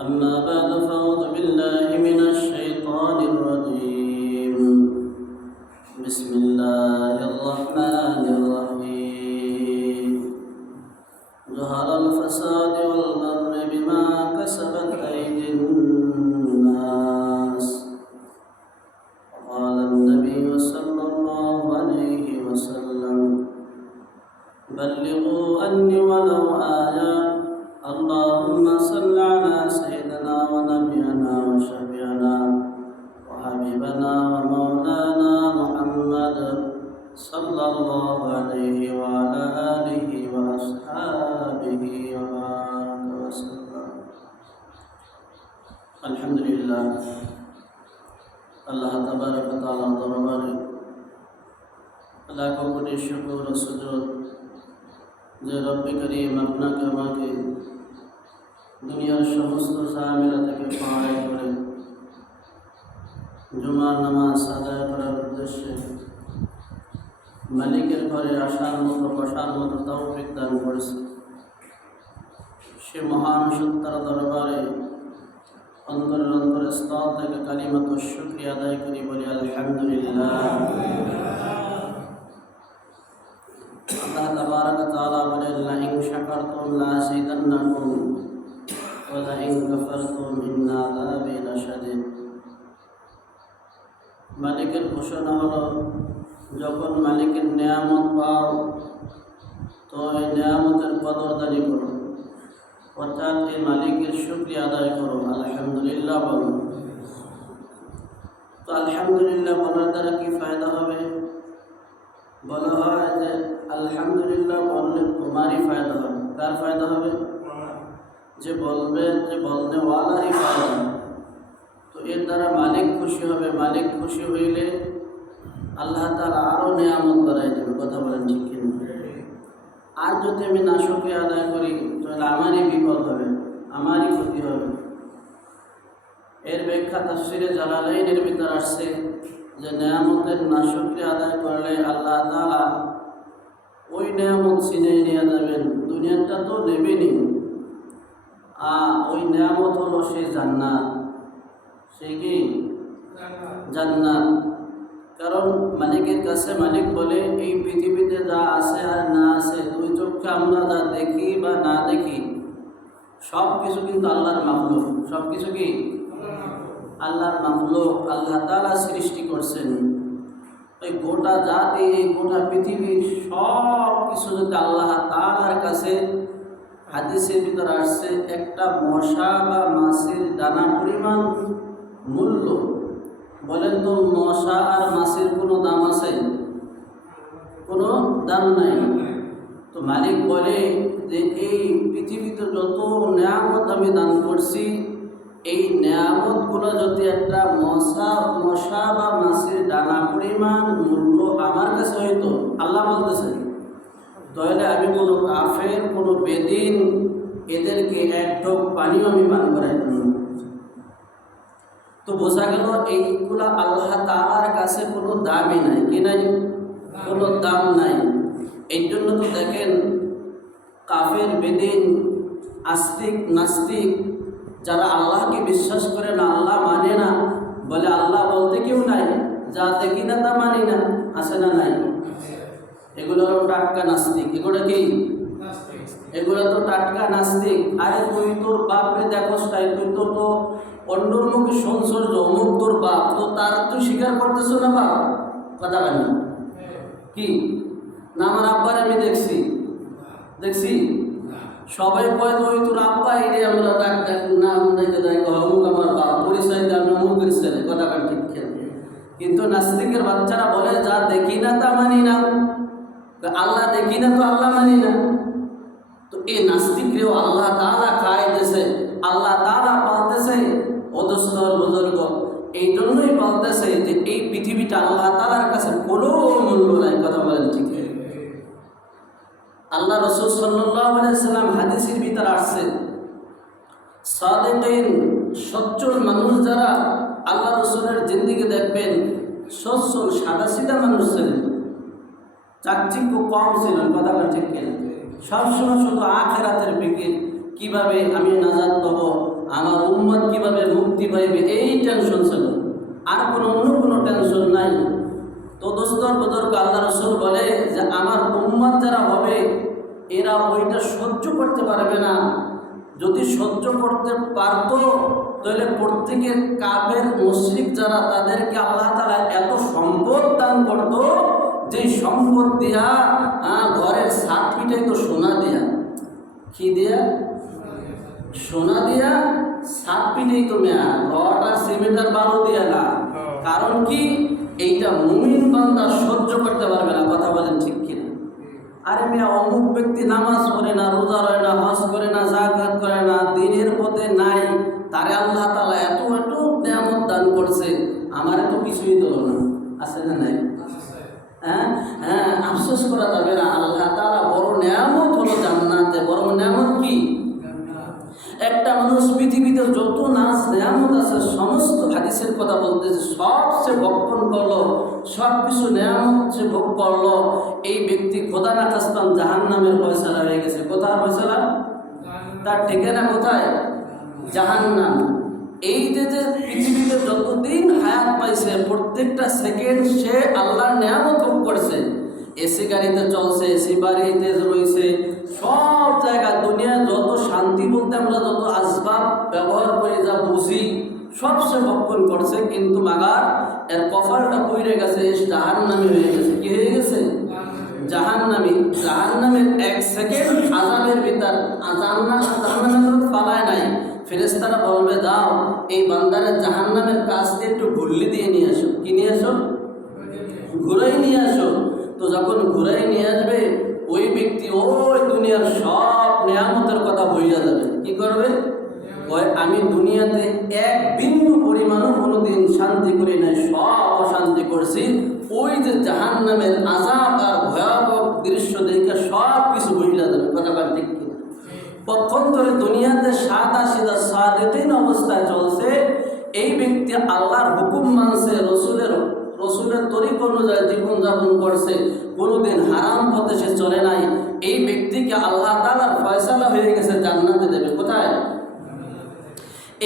أما بعد فأعوذ بالله من الشيطان الرجيم بسم الله الرحمن الرحيم ظهر الفساد والبر بما كسبت أيدي الناس وقال النبي صلى الله عليه وسلم بلغوا عني ولو آية اللهم صل على سيدنا ونبينا وشفيعنا وحبيبنا ومولانا محمد صلى الله عليه وعلى آله وأصحابه وبارك وسلم الحمد لله الله تبارك وتعالى দরবারে লাখো কোটি শুকর ও সুজুদ যে রব্বে করিম আপনাকে আমাকে দুনিয়ার সমস্ত ঝামেলা থেকে পার করে জুমার নামাজ আদায় করার উদ্দেশ্যে মালিকের ঘরে আসার মতো বসার মতো তৌফিক দান করেছে। সে মহান সত্তার দরবারে অন্তরের স্তর থেকে কালিমাত শুকরিয়া আদায় করি, বলি আলহামদুলিল্লাহ। আল্লাহ তাবারক ওয়া তাআলা বলেন, লাইন শাকারতুম লাযিদান্নাকুম ওয়া লাইন কাফারতুম ইন্না আযাবি লাশাদীদ। মালিকের ঘোষণা হলো, যখন মালিকের নিয়ামত পাও তো এই নিয়ামতের কদরদারি করো, অর্থাৎ এই মালিকের শুকরিয়া আদায় করো, আলহামদুলিল্লাহ বলো। তো আলহামদুলিল্লাহ বলার দ্বারা কি ফায়দা হবে? বলা হয় যে আলহামদুলিল্লাহ বললে তোমারই ফায়দা হবে। কার ফায়দা হবে? যে বলবে, যে বলতে ওয়ালারই ফায়দা। তো এর দ্বারা মালিক খুশি হবে। মালিক খুশি হইলে আল্লাহ তাআলা আরও নিয়ামত বাড়াই দেবে। কথা বলেন ঠিক কিনা? আর যদি আমি নাশুকরিয়া আদায় করি তাহলে আমারই বিপদ হবে, আমারই ক্ষতি হবে। এর ব্যাখ্যা তাফসীরে জালালাইনের ভিতর আসছে যে নিয়ামতের নাশুকরিয়া আদায় করলে আল্লাহ তাআলা ওই নিয়ামত ছিনিয়ে নিয়ে যাবেন। দুনিয়াটা তো নেবেনি, ওই নিয়ামত হলো সে জান্নাত। সে কি? জান্নাত। কারণ মালিকের কাছে মালিক বলে, এই পৃথিবীতে যা আছে আর না আছে, দুই চোখে আমরা যা দেখি বা না দেখি, সব কিছু কিন্তু আল্লাহর মাখলুক। সব কিছু কি আল্লাহর মাখলুক, আল্লাহ তাআলা সৃষ্টি করছেন। ওই গোটা জাতি, এই গোটা পৃথিবীর সব কিছু যদি আল্লাহ তাআলার কাছে, হাদিসের ভিতরে আসছে, একটা মশা বা মাছের দানা পরিমাণ মূল্য। বলেন তো, মশা আর মাছের কোনো দাম আছে? কোনো দাম নাই। তো মালিক বলে যে এই পৃথিবীতে যত নিয়ামত আমি দান করছি, এই নিয়ামতগুলো যদি একটা মশা বা মাছের দানা পরিমাণ মূল্য আমার কাছে হইতো, আল্লাহ বলতেছে, তাহলে আমি কোনো কাফের, কোনো বেদিন, এদেরকে এক ঢোক পানিও আমি পান করাই দেব। তো বোঝা গেল এইগুলা আল্লাহ তাআলার কাছে কোনো দামই নাই। কি নাই? কোনো দাম নাই। এই জন্য তো দেখেন, কাফের, বেদিন, আস্তিক, নাস্তিক, যারা আল্লাহকে বিশ্বাস করে না, আল্লাহ মানে না, বলে আল্লাহ বলতে কেউ নাই, যা দেখি না তা মানি না, আছে না নাই? এগুলো হলো টাটকা নাস্তিক। এগুলো কি? এগুলো তো টাটকা নাস্তিক। আরে তুই তোর বাপরে দেখোস তাই, তুই তো অন্যর মুখে সংসর্য, অমুক তোর বাপ, তো তার তুই স্বীকার করতেছ না বাপ? কথা বলেন না কি? না আমার আব্বার আমি দেখছি সবাই কয় তো ওই তোর আব্বা, এই আমরা নাম দেখে দেয়, অমুক আমার বাপ, পরিচয় দিয়ে আমি অমুকের ছেলে। কথা বলেন ঠিক খেয়াল। কিন্তু নাস্তিকের বাচ্চারা বলে, যা দেখি না তা মানি না, আল্লাহ দেখি না তো আল্লাহ মানি না। তো এই নাস্তিকরেও আল্লাহ তাআলা খাইতেছে, আল্লাহ তাআলা পালতেছে, অধস্তর বুজুর্গ এই জন্যই পালতেছে যে এই পৃথিবীটা আল্লাহ তাআলার কাছে কোনো মূল্য নাই। কথা বলেন ঠিক। আল্লাহ রাসূল সাল্লাল্লাহু আলাইহি ওয়াসাল্লাম হাদিসের ভিতর আসছে, সাদিকিন, সচ্চল মানুষ যারা আল্লাহ রাসূলের জিন্দেগি দেখবেন, সচ্চল সাদাসিধা মানুষ ছিলেন, চাকচিক্য কম ছিলেন। কথা বলেন ঠিক কিনা? সবসময় শুধু আখিরাতের ফিকির, কিভাবে আমি নাজাত পাবো, আমার মুক্তি পাইবে, এই টেনশন ছিল, আর অন্য কোনো টেনশন নাই। তো দোস্তর বুজুর্গ আল্লাহ রাসূল বলে যে আমার উম্মত যারা হবে এরা ওইটা সহ্য করতে পারবে না। যদি সহ্য করতে পারতো তাহলে প্রত্যেকের কাফের মুশরিক যারা তাদেরকে আল্লাহ তাআলা এত সম্পদ দান করত, যে সম্পদ দিয়া ঘরের ছাদ পিটাইতো সোনা দিয়া। কি দিয়া? সোনা দিয়া ছাদ পিটাইতো মেয়া, রড আর সিমেন্ট আর বালু দিয়া না। কারণ কি? এইটা মুমিন বান্দা সহ্য করতে পারবে না। কথা বলেন ঠিক কিনা? আরে মেয়া অমুক ব্যক্তি নামাজ পড়ে না, রোজা রয় না, হজ করে না, যাকাত করে না, দিনের পথে নাই, তারে আল্লাহ তাআলা এত এত নিয়ামত দান করছে, আমারে তো কিছুই দিল না। আছে না নাই? হ্যাঁ হ্যাঁ, আফসোস করা যাবে না। আল্লাহ তাআলা বড় নিয়ামত হলো জান্নাতে। বড় নিয়ামত কি? একটা মানুষ পৃথিবীতে যত নাজ নিয়ামত আছে সমস্ত হাদিসের কথা বলতেছে, সবচেয়ে ভক্ষণ করলো, সব কিছু নিয়ামত সে ভোগ করলো, এই ব্যক্তি খোদা না খাস্তান জাহান্নামের ফয়সালা হয়ে গেছে। কোথায় ফয়সালা? তার ঠিকানা কোথায়? জাহান্নাম। এই যে যে পৃথিবীতে যতদিন হায়াত পাইছে প্রত্যেকটা সেকেন্ড সে আল্লাহর নিয়ামত ভোগ করছে। এসি গাড়িতে চলছে, এসি বাড়িতে রয়েছে, সব জায়গা দুনিয়ায় যত শান্তি বলতে আমরা যত আসবাব ব্যবহার করে যা বুঝি সব সে ভক্ষণ করছে, কিন্তু মাগার এর কপালটা পইরে গেছে, জাহান্নামী হয়ে গেছে। কি হয়ে গেছে? জাহান্নামী। জাহান্নামের এক সেকেন্ড আযাবের ভিতর জাহান্নামের পালায় নাই। ফেরেশতারা বলবে যাও এই বান্দারের জাহান্নামের কাছ দিয়ে একটু ঘুরলি দিয়ে নিয়ে আসো। কি নিয়ে আসো? ঘুরাই নিয়ে আসো। তো যখন ঘুরাই নিয়ে আসবে ওই ব্যক্তি ওই দুনিয়ার সব নিয়ামতের কথা ভুলে যাবে। কি করবে? ওই আমি দুনিয়াতে এক বিন্দু পরিমাণও কোনোদিন শান্তি করি নাই, সব অশান্তি করছি। ওই যে জাহান্নামের আযাব আর ভয়াবহ দৃশ্য দেখে সব কিছু ভুলে যাবে। কথা বল ঠিক কি? পক্ষান্তরে দুনিয়াতে সাদা সিধা সাদেতিন অবস্থায় চলছে, এই ব্যক্তি আল্লাহর হুকুম মানছে, রসুলের তরিক অনুযায়ী জীবনযাপন করছে, কোনোদিন হারাম পথে সে চলে নাই, এই ব্যক্তিকে আল্লাহ তাআলার ফয়সালা হয়ে গেছে জান্নাতে দেবে। কোথায়?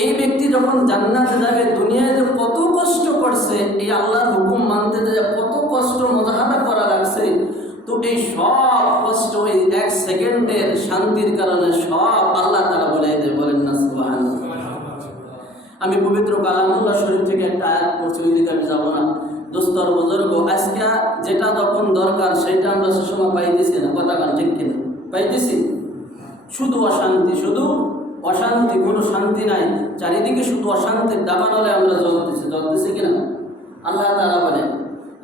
এই ব্যক্তি যখন জান্নাতে যাবে, দুনিয়ায় যে কত কষ্ট করছে, এই আল্লাহর হুকুম মানতে যে কত কষ্ট মুজাহাদা করা লাগছে, তো এই সব কষ্ট ওই এক সেকেন্ডের শান্তির কারণে সব আল্লাহ তাআলা বলে দেবে। বলেন না সুবহানাল্লাহ। আমি পবিত্র কালামুল্লাহ শরীফ থেকে একটা আয়াত পড়ছি, ওই দিকে আমি যাবো না। দোস্তর বুজুর্গ, আজকে যেটা যখন দরকার সেটা আমরা সে সময় পাইতেছি না। কথা কান ঠিক কিনা? পাইতেছি। শুধু অশান্তি, শুধু অশান্তি, কোনো শান্তি নাই, চারিদিকে শুধু অশান্তির দাবানলে আমরা জ্বলতেছি কিনা? আল্লাহ তাআলা বলেন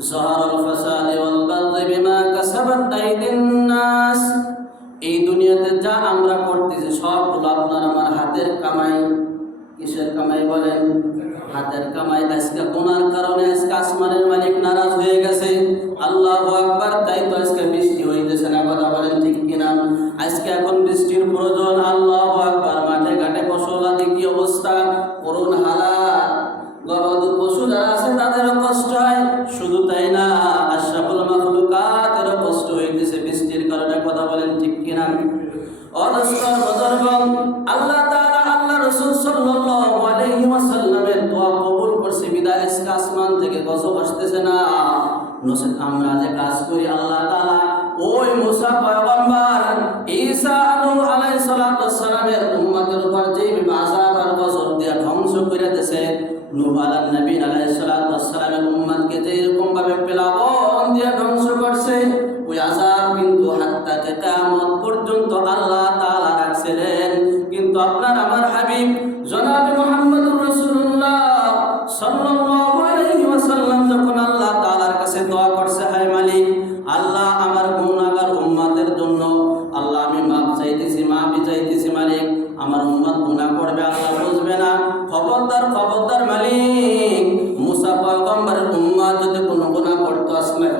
যাহারাল ফাসাদু ওয়াল বাগয়ু বিমা কাসাবাত আইদিন নাস, এই দুনিয়াতে যা আমরা করতেছি সবগুলো আপনার আমার হাতের কামাই। কিসের কামাই বলেন? হাতের কামাই। আজকে গুনার কারণে আজকে আসমানের মালিক নারাজ হয়ে গেছে। আল্লাহু আকবার। তাই তো আজকে বৃষ্টি হইতেছে না। কথা বলেন ঠিক কিনা? আজকে এখন বৃষ্টির প্রয়োজন। আল্লাহু আকবার। মাঠে ঘাটে ফসল আদি কি অবস্থা, করুণ হালাত। গবাদি পশু যারা আছে তাদেরও কষ্ট হয়। শুধু তাই না, আশরাফুল মাখলুকাতেরও কষ্ট হইতেছে বৃষ্টির কারণে। কথা বলেন ঠিক কিনা? অদস্তর বুজুর্গ, আল্লাহ তাআলা আল্লাহ রাসূল সাল্লাল্লাহু আলাইহি ওয়াসাল্লামের দোয়া কবুল করছে বিদায় আজকে আসমান থেকে গজব আসতেছে না। নসিব আমরা যে কাজ করি, আল্লাহ তাআলা ওই মুসা পয়গম্বর ঈসা আলাইহিস সালাতু ওয়াস সালামের উম্মতের উপর যে আযাব আর গজব দিয়ে ধ্বংস করে দিয়েছে, নূহ আলাইহিস সালাতু ওয়াস সালামের উম্মতকে যে এরকম ভাবে প্লাবন দিয়ে ধ্বংস করছে, ওই আযাব কিন্তু হাত্তা কিয়ামত পর্যন্ত আল্লাহ তাআলা রাখছিলেন। কিন্তু আপনার আমার হাবিব জনাব মুহাম্মদুর রাসূলুল্লাহ সাল্লাল্লাহু আলাইহি ওয়াসাল্লাম যখন আল্লাহ তাআলার কাছে দোয়া করছে, হায় মালিক আল্লাহ আমার গুনাহগার উম্মতের জন্য আল্লাহ আমি মাফ চাইতেছি মালিক, আমার উম্মত গুনাহ করবে, আল্লাহ বুঝবে না। খবরদার মালিক, মুসা পয়গম্বরের উম্মত যদি কোনো গুনাহ করতো আসমান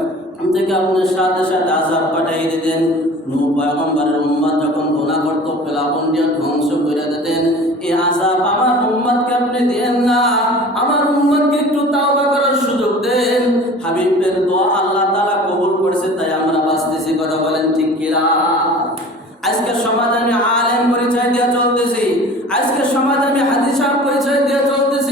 থেকে আপনার সাথে সাথে আযাব পাঠিয়ে দিতেন। নূহ পয়গম্বরের উম্মত যখন গুনাহ করতো প্লাবন দিয়ে ধ্বংস করে দিতেন। এই আযাব আমার উম্মতকে আপনি দেন না, আমার উম্মতকে একটু তাওবা করার সুযোগ দেন। হাবিবের দোয়া আল্লাহ তাআলা কবুল করেছে, তাই আমরা বাঁচতেছি। কথা বলেন ঠিক কিনা? আজকে সমাজ আমি আলেম পরিচয় দিয়ে চলতেছি, আজকে সমাজ আমি হাদিস সাহেব পরিচয় দিয়ে চলতেছি।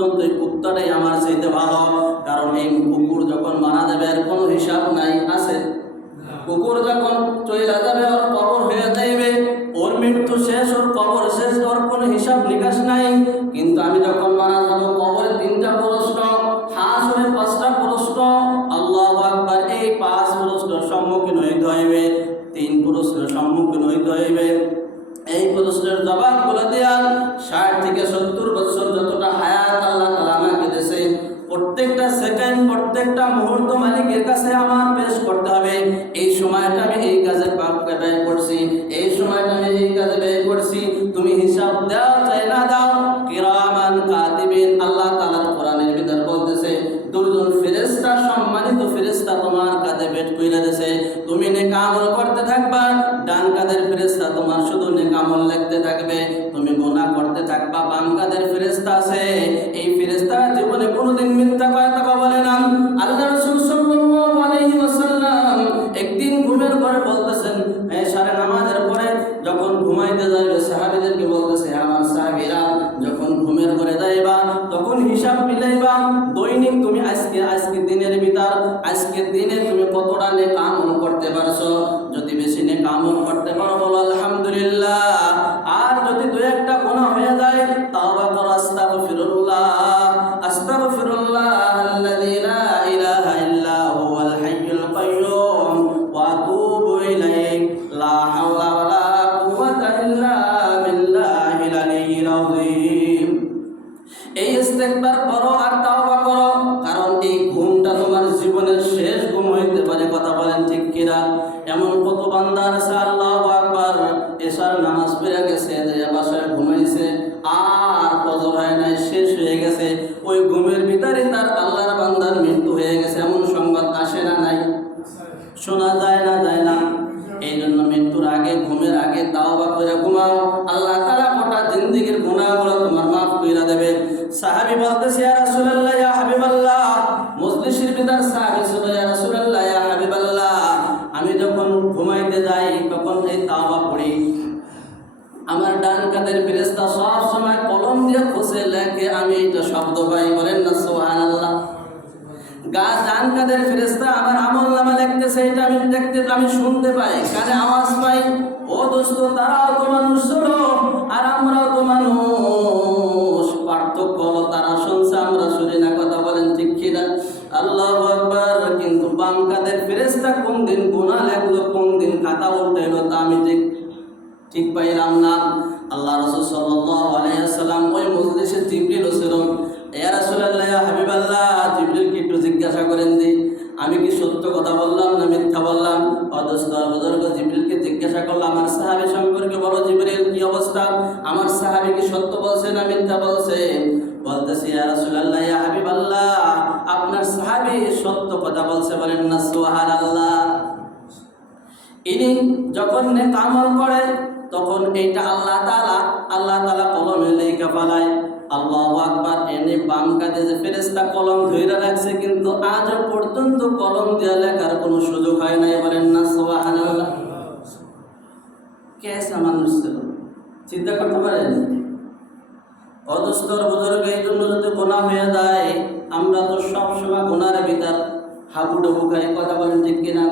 পর্যন্ত এই কুত্তাটাই আমার চাইতে ভালো, কারণ এই কুকুর যখন মারা যাবে আর কোনো হিসাব নাই আছে। কুকুর যখন চলে যাবে ওর কবর হয়ে যাইবে, ওর মৃত্যু শেষ, ওর কবর শেষ, ওর কোনো হিসাব নিকাশ নাই। কিন্তু আমি যখন মারা যাবো কবরে 3টা প্রশ্ন, হাসরে 5টা প্রশ্ন, আল্লাহু আকবার, এই 5 প্রশ্নের সম্মুখীন হইতে হইবে, 3 প্রশ্নের সম্মুখীন হইতে হইবে। এই প্রশ্নের জবাবগুলো দেওয়ার 60 থেকে 70 বছর যতটা হায়াত আল্লাহ তাআলা আমাকে দিয়েছে, প্রত্যেকটা সেকেন্ড প্রত্যেকটা মুহূর্ত মালিকের কাছে আমার পেশ করতে হবে। এই সময়টা আমি এই কাজে ব্যয় করছি, এই সময়টা আমি এই কাজে ব্যয় করছি, তুমি হিসাব দাও চাই না দাও। কিরামান কাতিবিন, আল্লাহ তাআলা কোরআনের ভিতর বলতেছে 2জন ফেরেশতা, সম্মানিত ফেরেশতা তোমার কাঁধে বেট কইরা দিয়েছে, তুমি নেক আমল করতে থাকবা, ডান কাঁধের ফেরেশতা তোমার শুধু নেক আমল লিখতে থাকবে, তুমি গুনাহ করতে থাকবা। বাম কাঁধের ফেরেশতা আছে, এই ফেরেশতারা জীবনে কোনোদিন মিথ্যা কথা বলে না। আল্লাহ রাসূল সাল্লাল্লাহু আলাইহি ওয়াসাল্লাম একদিন ঘুমের ঘরে বলতেছেন, সারা নামাজের পরে যখন ঘুমাইতে যাবে সাহাবীদেরকে বলতেছে, আমার সাহাবীরা যখন ঘুমের ঘরে যাইবা তখন হিসাব মিলাইবা, দৈনিক তুমি আজকে দিনের ভিতর, আজকে দিনে তুমি কতটা নেক আমল করতে পারছো। যদি বেশি নেক আমল করতে পারো বলো আলহামদুলিল্লাহ, আর যদি দুই একটা গুনাহ হয়ে যায় তাওবা করো, আস্তাগফিরুল্লাহ আস্তাগফিরুল্লাহ আল্লাযী লা ইলাহা ইল্লা হুয়াল হাইয়ুল কাইয়্যুম ওয়া আতুবু ইলাইহি লা হাওলা ওয়ালা কুওয়াতা ইল্লা বিল্লাহিল আলিয়্যিল আযীম। এই ইস্তেগফার করো আর তাওবা করো, কারণ এই ঘুমটা তোমার জীবনের শেষ ঘুম হইতে পারে। কথা বলেন ঠিক কিনা? এমন কত বান্দা আছে আল্লাহু আকবার, এশার নামাজ পড়ে গেছে, বাসায় ঘুমাইছে, আর ফজর হয় নাই, শেষ হয়ে গেছে, ওই ঘুমের ভিতরে তার আল্লাহর বান্দার মৃত্যু হয়ে গেছে, এমন সংবাদ আসে না নাই? শোনা যায় না, যায় না? এই জন্য মৃত্যুর আগে, ঘুমের আগে তাওবা করে ঘুমাও, আল্লাহ তাআলা গোটা জিন্দেগীর গুনাহগুলো তোমার মাফ কইরা দেবে। সাহাবী বলতেছে, ইয়া রাসূলুল্লাহ, ইয়া হাবিবাল্লাহ, মজলিসের ভিতর সাহাবী ছিল, ইয়া রাসূলুল্লাহ, ইয়া হাবিবাল্লাহ, আমি যখন ঘুমাইতে যাই তখন এই তাওবা পড়ি, আমার ডান কাঁধের ফেরেশতা সব সময় কলম দিয়ে খোঁচে লেখে, আমি এটা শব্দ পাই, বলেন না সুবহানাল্লাহ। ডান কাঁধের ফেরেশতা আমার আমলনামা লিখতেছে, এটা আমি দেখতে, আমি শুনতে পাই, কানে আওয়াজ পাই। ও দোস্ত, তারাও তো মানুষ ছিল আর আমরাও তো মানুষ, পার্থক্য হলো তারা শুনছে আমরা শুনি না। কথা বলেন ঠিক কিনা? আল্লাহু আকবার। কিন্তু বাম কাঁধের ফেরেশতা কোন দিন গুনাহ লেখলো, কোন দিন খাতা উল্টাইলো, তা আমি ঠিক পাইলাম না। আল্লাহ রাসূল সাল্লাল্লাহু আলাইহি ওয়াসাল্লাম ওই মজলিসে জিবরিল ছিল, ইয়া রাসূলুল্লাহ, ইয়া হাবিবাল্লাহ, জিবরিলকে একটু জিজ্ঞাসা করেন দি, আমি কি সত্য কথা বললাম না মিথ্যা বললাম? অদস্ত বুজুর্গ জিবরিলকে জিজ্ঞাসা করলো, আমার সাহাবী সম্পর্কে বলো জিবরিল, কি অবস্থা, আমার সাহাবী কি সত্য বলছে না মিথ্যা বলছে? বলতেছে, ইয়া রাসূলুল্লাহ, ইয়া হাবিবাল্লাহ, আপনার সাহাবী সত্য কথা বলছে, বলেন না সুবহানাল্লাহ। ইনি যখন নেক আমল করে তখন এইটা আল্লাহ তাআলা কলমে লেখা ফেলায়। আল্লাহু আকবার। এনে বাম কাঁধে যে ফেরেশতা কলম ধইরা রাখছে, কিন্তু আজ পর্যন্ত কলম দিয়ে লেখার কোনো সুযোগ হয় নাই, বলেন না সুবহানাল্লাহ। কেসা মানুষ ছিল, চিন্তা করতে পারেন? অদস্তর বুজুর্গ, এই জন্য যদি গুনাহ হয়ে যায়, আমরা তো সবসময় গুনার ভিতর হাবুডুবু খাই। কথা বলেন ঠিক কিনা?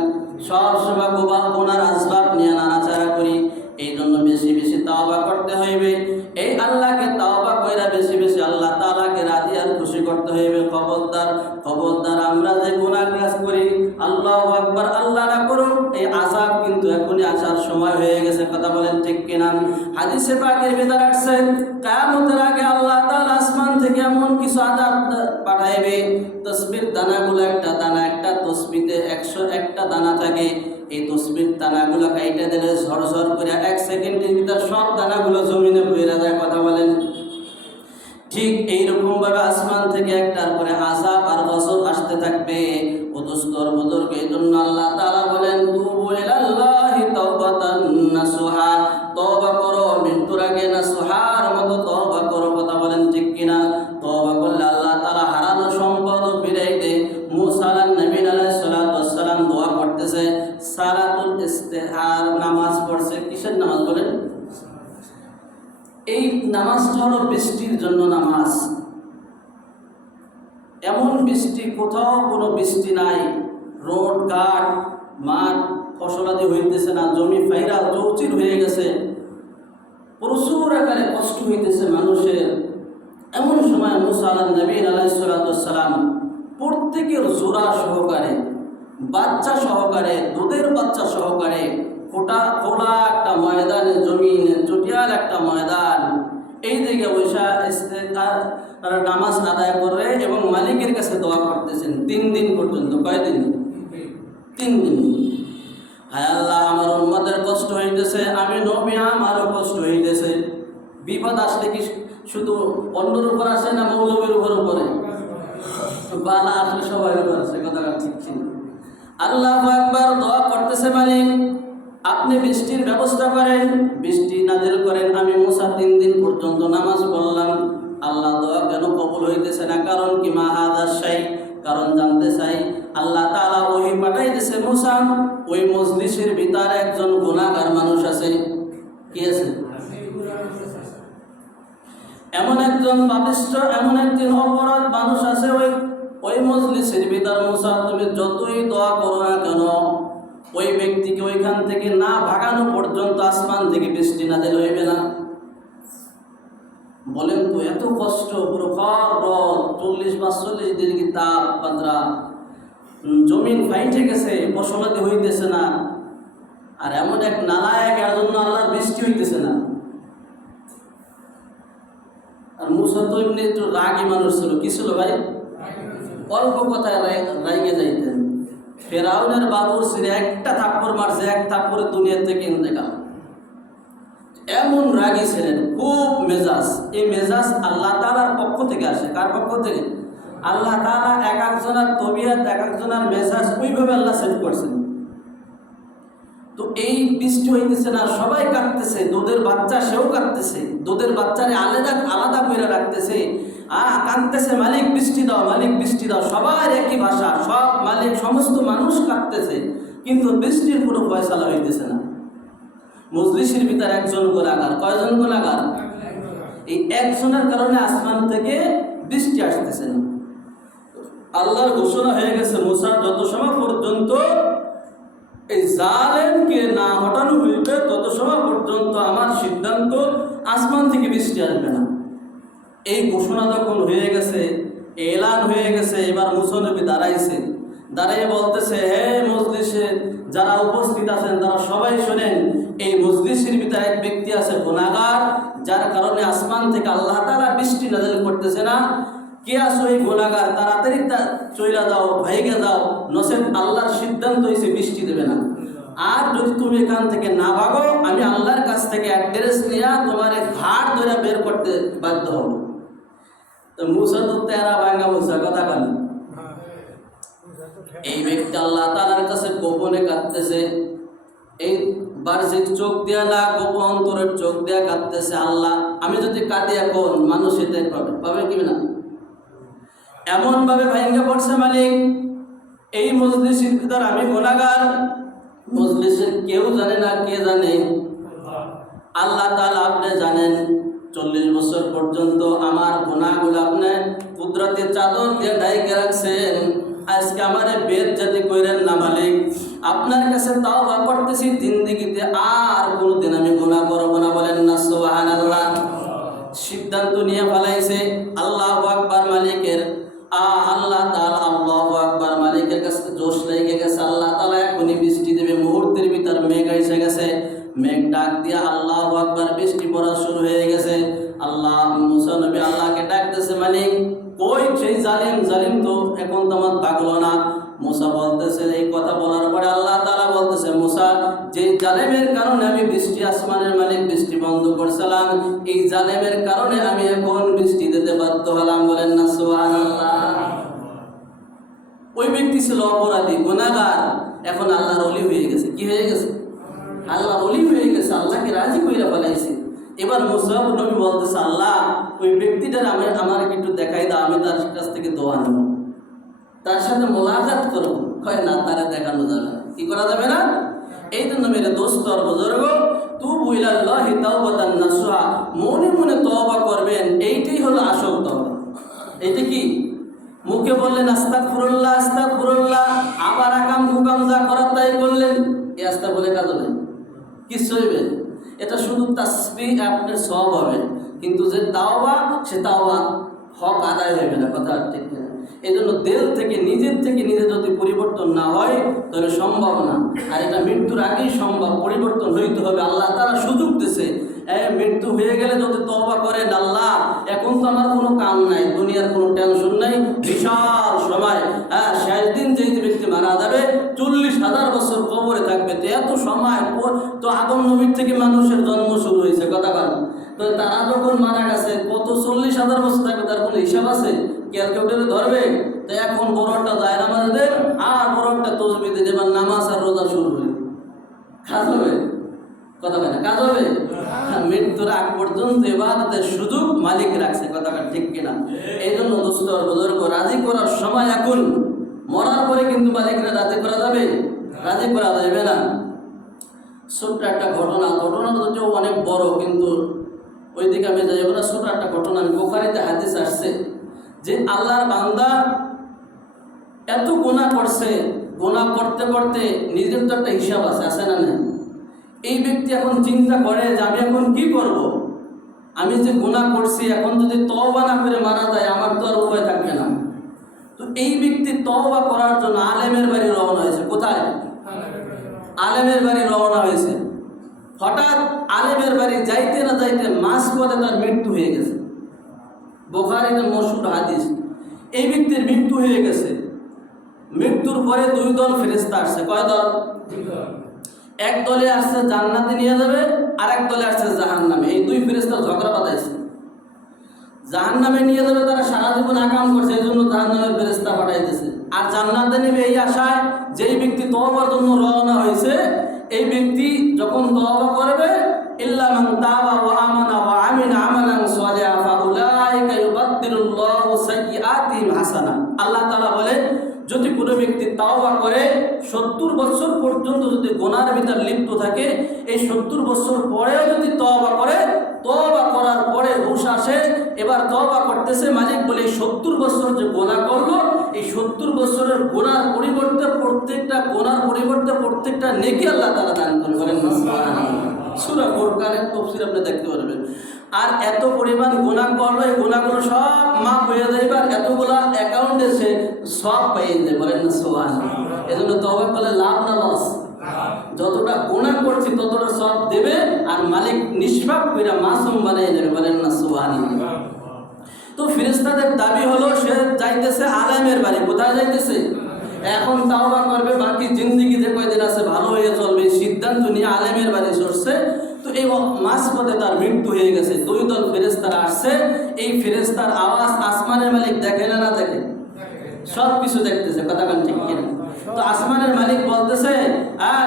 সবসময় গুনার আসবাব নিয়ে নাড়াচাড়া করি। এই জন্য বেশি বেশি তাওবা করতে হইবে। এই আল্লাহকে তাওবা কইরা বেশি বেশি আল্লাহ তাআলাকে রাজি আর খুশি করতে হইবে। খবরদার আমরা যে গুনাহ কাজ করি, আল্লাহু আকবার, আল্লাহ না করুন, এই আযাব কিন্তু এখনই আসার সময় হয়ে গেছে। কথা বলেন ঠিক কিনা? হাদিসে পাকের ভিতর আসছে, কিয়ামতের আগে আল্লাহ তাআলা আসমান থেকে এমন কিছু আযাব পাঠাইবে, তসবির দানাগুলো, একটা তসবিতে 101টা দানা থাকে, এই তসবির দানাগুলো কাইটা দিলে ঝরঝর করে 1 সেকেন্ডের ভিতর সব দানাগুলো জমিনে পড়ে যায়। কথা বলেন? ঠিক এইরকম ভাবে আসমান থেকে একটার পরে আযাব আর গজব আসতে থাকবে। ওদস্তর বুজুর্গ, এই জন্য আল্লাহ তাআলা বলেন, তুবু ইলাল্লাহি তাওবাতান নাসুহা, তওবা করো মৃত্যুর আগে নাসুহার মতো তওবা করো। কথা বলেন ঠিক কিনা? তওবা করলে আল্লাহ তাআলা হারানো সম্পদ ফিরাই দেয়। মুসা আলাইহিস সালাতু ওয়াস সালাম দোয়া করতেছে, সালাতুল ইস্তিখার নামাজ পড়ছে। কিসের নামাজ বলেন? এই নামাজটা হলো বৃষ্টির জন্য নামাজ। এমন বৃষ্টি, কোথাও কোনো বৃষ্টি নাই, রোড ঘাট মাঠ ফসলাদি হইতেছে না, জমি ফাইরা চৌচির হয়ে গেছে, প্রচুর আকারে কষ্ট হইতেছে মানুষের। এমন সময় মুসা আলাইহিস নবী আলাইহিস সালাতু ওয়াস সালাম প্রত্যেকের জোড়া সহকারে, বাচ্চা সহকারে, দুধের বাচ্চা সহকারে খোলা একটা ময়দানে, জমিনে চটিয়াল একটা ময়দান, এই দিকে বৈশা নামাজ আদায় করে এবং মালিকের কাছে দোয়া করতেছেন 3 দিন পর্যন্ত। কয়দিন? 3 দিন। হায় আল্লাহ, আমার উম্মতের কষ্ট হইতেছে, আমি নবী আমারও কষ্ট হইতেছে। বিপদ আসলে কি শুধু অন্যের উপর আসে না মৌলবীর উপরে? বালা আসলে সবাই উপর আসে, কথাটা ঠিক ছিল। আল্লাহু আকবার, দোয়া করতেছে, মালিক আপনি বৃষ্টির ব্যবস্থা করেন, বৃষ্টি নাজিল করেন। আমি মুসা 3 দিন পর্যন্ত নামাজ পড়লাম, আল্লাহ দোয়া কেন কবুল হইতেছে না? কারণ কি? মা হাদাস শাই, কারণ জানতে চাই। আল্লাহ তাআলা ওহী পাঠাইতেছে, মুসা ওই মজলিসের ভিতরে একজন গুনাহগার মানুষ আছে। কি আছে? এমন একজন পাপিষ্ঠ, এমন একজন অপরাধ মানুষ আছে ওই মজলিসের ভিতর। মুসা তুমি যতই দোয়া করো না কেন, ওই ব্যক্তিকে ওইখান থেকে না ভাগানো পর্যন্ত আসমান থেকে বৃষ্টি নাজিল হইবে না। বলেন তো, এত কষ্ট, পুরো খর রদ, 40-45 ডিগ্রি তাপমাত্রা, জমিন ফাইটে গেছে, ফসলাদি হইতেছে না, আর এমন এক নালায়ক, এর জন্য আল্লাহর বৃষ্টি হইতেছে না। আর মুসা তো এমনি একটু রাগী মানুষ ছিল। কি ছিল ভাই? অল্প কথায় রাইগে যাইতেন। ফেরাউনের বাবুর ছেলে একটা থাপ্পড় মারছে, এক থাপ্পড়ে দুনিয়া থেকে ইন্তেকাল। এমন রাগী ছিলেন, খুব মেজাজ। এই মেজাজ আল্লাহ তাআলার পক্ষ থেকে আসে। কার পক্ষ থেকে? আল্লাহ তাআলা এক একজনের তবিয়ত, এক একজনের মেজাজ ওইভাবে আল্লাহ সেট করছেন। তো এই বৃষ্টি হইতেছে না, সবাই কাঁদতেছে, দুধের বাচ্চা সেও কাঁদতেছে, দুধের বাচ্চারে আলাদা করে রাখতেছে, কাঁদতেছে, মালিক বৃষ্টি দাও, মালিক বৃষ্টি দাও। সবার একই ভাষা, সব মালিক, সমস্ত মানুষ কাঁদতেছে, কিন্তু বৃষ্টির কোনো ফয়সালা হইতেছে না। মজলিসের ভিতর একজন গোলাগার। কয়জন গোলাগার? এই একজনের কারণে আসমান থেকে বৃষ্টি আসতেছে না। আল্লাহর ঘোষণা হয়ে গেছে, মুসা যত সময় পর্যন্ত এই জালেমকে না হটানো হইবে, তত সময় পর্যন্ত আমার সিদ্ধান্ত আসমান থেকে বৃষ্টি আসবে না। এই ঘোষণা যখন হয়ে গেছে, এলান হয়ে গেছে, এবার মুসা নবী দাঁড়াইয়ে বলতেছে, হে মজলিসে যারা উপস্থিত আছেন তারা সবাই শোনেন, এই মজলিসের ভিতরে এক ব্যক্তি আছে গুনাহগার, যার কারণে আসমান থেকে আল্লাহ তাআলা বৃষ্টি নাযিল করতেছে না। কে আছো এই গুনাহগার? তাড়াতাড়ি চইলা যাও, ভাইগে যাও, নচেত আল্লাহর সিদ্ধান্ত হয়েছে বৃষ্টি দেবে না। আর যদি তুমি এখান থেকে না ভাগো, আমি আল্লাহর কাছ থেকে অ্যাড্রেস নিয়ে তোমার ঘাট ধরে বের করতে বাধ্য হব। তো মুসা তো তেরা ভাঙ্গা মুসা, কথা বলেন। এই ব্যক্তি আল্লাহ তাআলার কাছে গোপনে কাঁদতেছে, এই বাহ্যিক চোখ দিয়া না, গোপন অন্তরের চোখ দিয়া কাঁদতেছে। আল্লাহ, আমি যদি কাঁদি এখন, মানুষ এতে পাবে কি না? এমন ভাবে ভাঙ্গা পড়ছে, মালিক এই মজলিসের ভিতর আমি গুনাহগার, মজলিসের কেউ জানে না, কে জানে? আল্লাহ তাআলা আপনি জানেন। 40 বছর পর্যন্ত আমার গুনাহগুলো আপনি কুদরতের চাদর দিয়ে ঢাইকে রাখছেন। আজকে আমারে বেইজ্জতি কইরেন না মালিক, আপনার কাছে তাওবা করতেছি, জিন্দেগিতে আর কোনোদিন আমি গুনাহ করব না। বলেন না সুবহানাল্লাহ। সিদ্ধান্ত নিয়ে ফেলাইছে। আল্লাহু আকবার। মালিকের আল্লাহ তাআলা, আল্লাহু আকবার, মালিকের কাছে জোশ লেগে গেছে। আল্লাহ তাআলা এখনই বৃষ্টি দেবে। মুহূর্তের ভিতর মেঘ এসে গেছে। মেঘ ডাক দিয়ে আল্লাহু আকবার, বৃষ্টি পড়া শুরু হয়ে গেছে। আল্লাহ মুসা নবী আল্লাহকে ডাকতেছে, মালিক কই সেই জালিম তো এখন তোমার ভাগলো না। মুসা বলতেছে, এই কথা বলার পরে আল্লাহ তাআলা বলতেছে, মুসা যে জালেমের কারণে আমি বৃষ্টি, আসমানের মালিক বৃষ্টি বন্ধ করছিলাম, এই জালেমের কারণে আমি এখন বৃষ্টি দিতে বাধ্য হলাম। বলেন না সুবহানাল্লাহ। ওই ব্যক্তি ছিল অপরাধী, গুনাহগার, এখন আল্লাহর ওলি হয়ে গেছে। কি হয়ে গেছে? আল্লাহর ওলি হয়ে গেছে, আল্লাহকে রাজি কইরা ফেলাইছে। এবার মুসা নবী বলতেছে, আল্লাহ ওই ব্যক্তিটার আমার একটু দেখাই দাও, আমি তার কাছ থেকে দোয়া নেব, তার সাথে মোলাকাত করবো। হয় না, তারা দেখানো যাবে না। কি করা যাবে না? এই জন্য মেরে দোস্ত আর বুজুর্গ, তুবু ইলাল্লাহি তাওবাতান নাসুহা, মনে মনে তওবা করবেন। এইটাই হলো আসল তওবা। এইটা কি? মুখে বললেন আস্তাগফিরুল্লাহ আস্তাগফিরুল্লাহ, আবার আকাম কুকাম যা করার তাই করলেন, এই আস্তা বলে কাজ হবে? কিছু হইবে? এটা শুধু তাসবিহ আপনার সওয়াব হবে, কিন্তু যে তাওবা, সে তাওবা হক আদায় হইবে না। কথা ঠিক না? এই জন্য দিল থেকে নিজের থেকে নিজে যদি পরিবর্তন না হয় তাহলে সম্ভব না। আর এটা মৃত্যুর আগেই সম্ভব, পরিবর্তন হইতে হবে। আল্লাহ তারা সুযোগ দিছে, মৃত্যু হয়ে গেলে যদি তওবা করেন, আল্লাহ এখন তো আমার কোনো কাম নাই, দুনিয়ার কোনো টেনশন নাই, বিশাল সময়, শেষ দিন যেই ব্যক্তি মারা যাবে 40,000 বছর কবরে থাকবে, তো এত সময় তো আদম নবীর থেকে মানুষের জন্ম শুরু হয়েছে। কথা বল, তো তারা যখন মারা গেছে কত 40,000 বছর থাকবে, তার কোনো হিসাব আছে? ক্যালকুলেটরে ধরবে? তো এখন বড় একটা দায়রা মারা দেন আর বড় একটা তসবিহ দিয়ে দেবেন, নামাজ আর রোজা শুরু হয়ে কাজ হবে? কথা বলে না কাজ হবে? মৃত্যুর আগ পর্যন্ত ইবাদতের সুযোগ মালিক রাখছে। কথাটা ঠিক কিনা? এই জন্য দোস্ত বুজুর্গ, রাজি করার সময় এখন, মরার পরে কিন্তু মালিকরা রাজি করা যাবে? রাজি করা যাবে না। ছোট্ট একটা ঘটনাটা যদিও অনেক বড়, কিন্তু ওই দিকে আমি যাইব না। ছোট একটা ঘটনা, আমি বুখারীতে হাদিস আসছে যে আল্লাহর বান্দা এত গুনাহ করছে, গুনাহ করতে করতে নিজের তো একটা হিসাব আছে না? নেই? এই ব্যক্তি এখন চিন্তা করে যে আমি এখন কি করব, আমি যে গুনাহ করছি, এখন যদি তওবা না করে মারা যায় আমার তো আর উপায় থাকবে না। তো এই ব্যক্তি তওবা করার জন্য আলেমের বাড়ি রওনা হয়েছে। কোথায়? আলেমের বাড়ি রওনা হয়েছে। হঠাৎ আলেমের বাড়ি যাইতে না যাইতে মাঝপথে তার মৃত্যু হয়ে গেছে। বুখারীতে মশহুর হাদিস। এই ব্যক্তির মৃত্যু হয়ে গেছে। মৃত্যুর পরে 2 দল ফেরেশতা আসছে। কয় দল? এক দলে আসছে জান্নাতে নিয়ে যাবে, আর এক দলে আসছে জাহান্নামে। এই 2 ফেরেশতা ঝগড়া বাঁধাইছে। জাহান্নামে নিয়ে যাবে, তারা সারা জীবন আকাম করছে, এই জন্য জাহান্নামের ফেরেশতা পাঠাইতেছে। আর জান্নাতে নেবে এই আশায়, যেই ব্যক্তি তওবার জন্য রওনা হয়েছে, এই ব্যক্তি যখন তওবা করবে, ইল্লা মান তাবা ওয়া আমানা ওয়া আমিলা আমালান সালিহা ফাউলাইকা ইউবাদদিলুল্লাহু সাইয়্যাতিহিম হাসানা। আল্লাহ তাআলা বলেন, যদি কোনো ব্যক্তি তাওবা করে 70 বছর পর্যন্ত যদি গুনাহের ভিতর লিপ্ত থাকে, এই 70 বছর পরেও যদি তওবা করে, তওবা করার পরে হুঁশ আসে, এবার তওবা করতেছে, মালিক বলে 70 বছর যে গুনাহ করলো, এই 70 বছরের গুনার পরিবর্তে প্রত্যেকটা নেকি আল্লাহ তাআলা দান করে। বলেন সুবহানাল্লাহ। সূরা ফুরকানের তাফসীর আপনি দেখতে পারবেন। আর এত পরিমাণ গুনাহ করলো, এই গুনাহগুলো সব মাফ হয়ে যাবে, আর এতগুলা অ্যাকাউন্টে সে সব পেয়ে যাবে। বলেন না সুবহানাল্লাহ। এজন্য তওবা করলে লাভ না লস? যতটা গুনাহ করছি ততটা সব দেবে, আর মালিক নিষ্পাপ করে মাসুম বানিয়ে দেবে। বলেন না সুবহানাল্লাহ। তো ফেরেশতাদের দাবি হলো, সে যাইতেছে আলেমের বাড়ি। কোথায় যাইতেছে? এখন তাওবা করবে, বাকি জিন্দেগি যে কয়দিন আছে ভালো হয়ে চলবে, সিদ্ধান্ত নিয়ে আলেমের বাড়ি চড়ছে। তো এই মাঝপথে তার মৃত্যু হয়ে গেছে। 2 দল ফেরেশতারা আসছে। এই ফেরেশতার আওয়াজ আসমানের মালিক দেখে না দেখে? সব কিছু দেখতেছে। কথা বলেন ঠিক কিনা? তো আসমানের মালিক বলতেছে,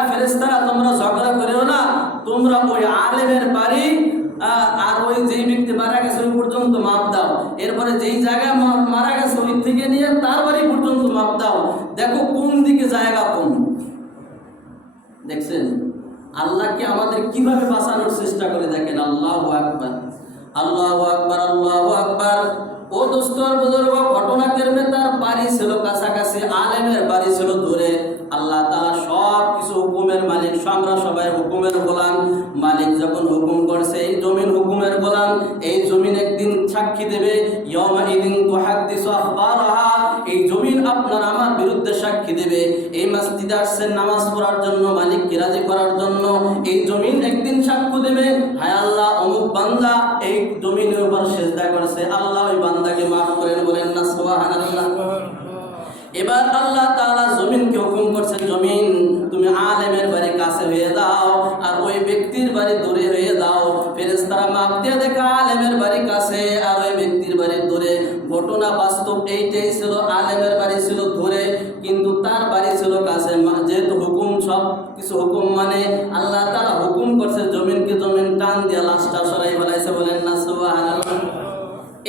ফেরেশতারা তোমরা ঝগড়া করিও না, তোমরা ওই আলেমের বাড়ি আর ওই যেই ব্যক্তি মারা গেছে ওই পর্যন্ত মাপ দাও, এরপরে যেই জায়গায় মারা গেছে ওই থেকে নিয়ে তার বাড়ি পর্যন্ত মাপ দাও, দেখো কোন দিকে জায়গা কম। দেখছেন আল্লাহকে আমাদের কিভাবে বাঁচানোর চেষ্টা করে? দেখেন, আল্লাহু আকবার, আল্লাহু আকবার, আল্লাহু আকবার। ও দোস্তর বুজুর্গ, ঘটনাক্রমে তার বাড়ি ছিল কাছাকাছি, আলেমের বাড়ি ছিল দূরে। আল্লাহ তাআলা সব কিছু হুকুমের মালিক, আমরা সবাই হুকুমের গোলাম। মালিক যখন হুকুম করছে, এই জমিন হুকুমের গোলাম, এই জমিন একদিন সাক্ষী দেবে। ইয়াউমা ইদিন তুহাদ্দিসু আখবারাহা, এই জমিন আপনার আমার বিরুদ্ধে সাক্ষী দেবে। এই মসজিদে আসছেন নামাজ পড়ার জন্য, মালিককে রাজি করার জন্য, এই জমিন একদিন সাক্ষ্য দেবে, হায় আল্লাহ অমুক বান্দা এই জমিনের উপর সিজদা করেছে, আল্লাহ ওই বান্দাকে মাফ করেন। বলেন না সুবহানাল্লাহ। এবার আল্লাহ তাআলা জমিনকে হুকুম করছে, জমিন তুমি আলেমের বাড়ি কাছে হয়ে দাও, আর ওই ব্যক্তির বাড়ি দূরে হয়ে দাও। ফেরেশতারা মাপ দিয়ে দেখে আলেমের বাড়ি কাছে আর ওই ব্যক্তির বাড়ি দূরে। ঘটনা বাস্তব এইটাই ছিল, আলেমের বাড়ি ছিল দূরে, কিন্তু তার বাড়ি ছিল কাছে। যেহেতু হুকুম, সব কিছু হুকুম মানে আল্লাহ তাআলা হুকুম করছে জমিনকে, জমিন টান দিয়ে লাশটা সরাই ফেলাইছে। বলেন না সুবহানাল্লাহ।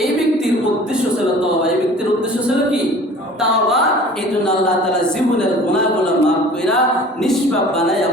এই ব্যক্তির উদ্দেশ্য ছিল তওবা। এই ব্যক্তির উদ্দেশ্য ছিল কি? তাওবা। এই জন্য আল্লাহ তাআলা জীবনের গুনাহগুলো মাফ কইরা নিষ্পাপ বানাইয়া